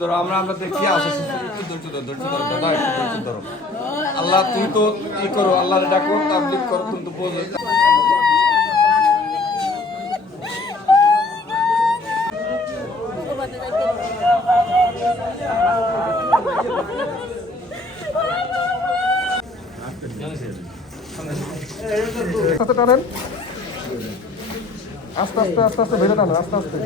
ধরো, আমরা দেখি আসছি, একটু ধৈর্য ধরো দাদা, একটু ধৈর্য ধরো। আল্লাহ তুমি তো ই করো, আল্লাহর ডাকো, তাবলীগ করো, তুমি তো বোঝো। টানেন, আস্তে আস্তে আস্তে আস্তে বেড়ে টানেন, আস্তে আস্তে।